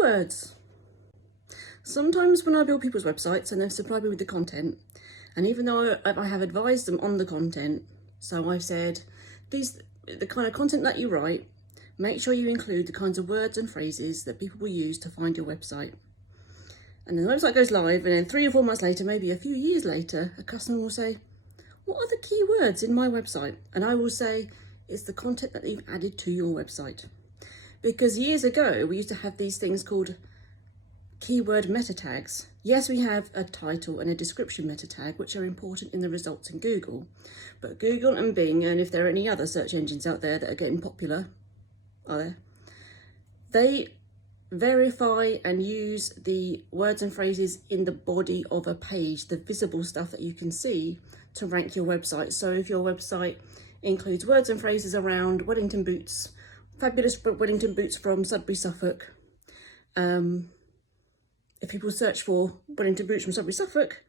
keywords. Sometimes when I build people's websites and they've supplied me with the content, and even though I have advised them on the content, so I've said, the kind of content that you write, make sure you include the kinds of words and phrases that people will use to find your website. And then the website goes live, and then 3 or 4 months later, maybe a few years later, a customer will say, what are the keywords in my website? And I will say, it's the content that you've added to your website. Because years ago, we used to have these things called keyword meta tags. Yes, we have a title and a description meta tag, which are important in the results in Google. But Google and Bing, and if there are any other search engines out there that are getting popular, are there? They verify and use the words and phrases in the body of a page, the visible stuff that you can see, to rank your website. So if your website includes words and phrases around Wellington boots, fabulous Wellington boots from Sudbury, Suffolk, if people search for Wellington boots from Sudbury, Suffolk,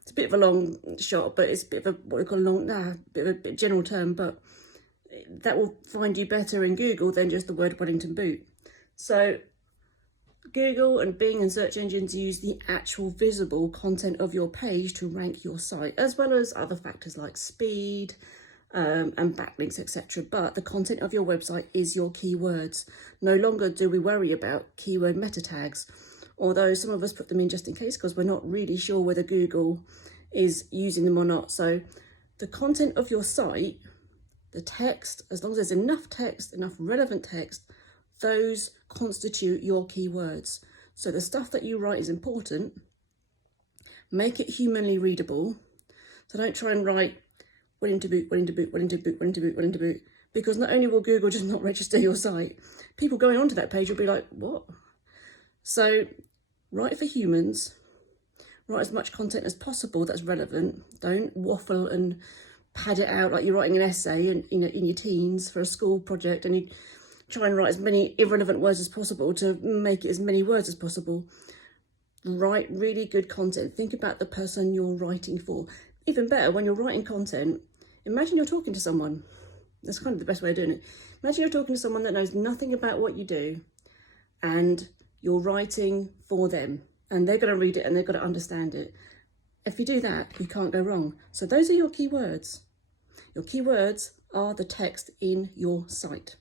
it's a bit of a long shot, but it's a bit of a, what we call bit of a general term, but that will find you better in Google than just the word Wellington boot. So Google and Bing and search engines use the actual visible content of your page to rank your site, as well as other factors like speed and backlinks, etc. But the content of your website is your keywords. No longer do we worry about keyword meta tags, although some of us put them in just in case because we're not really sure whether Google is using them or not. So the content of your site, the text, as long as there's enough text, enough relevant text, those constitute your keywords. So the stuff that you write is important. Make it humanly readable. So don't try and write Wellington boot, Wellington boot, Wellington boot, Wellington boot, Wellington boot, because not only will Google just not register your site, people going onto that page will be like, what? So write for humans, write as much content as possible that's relevant. Don't waffle and pad it out like you're writing an essay in your teens for a school project, and you try and write as many irrelevant words as possible to make it as many words as possible. Write really good content. Think about the person you're writing for. Even better, when you're writing content, imagine you're talking to someone. That's kind of the best way of doing it. Imagine you're talking to someone that knows nothing about what you do, and you're writing for them, and they're going to read it and they're going to understand it. If you do that, you can't go wrong. So those are your keywords. Your keywords are the text in your site.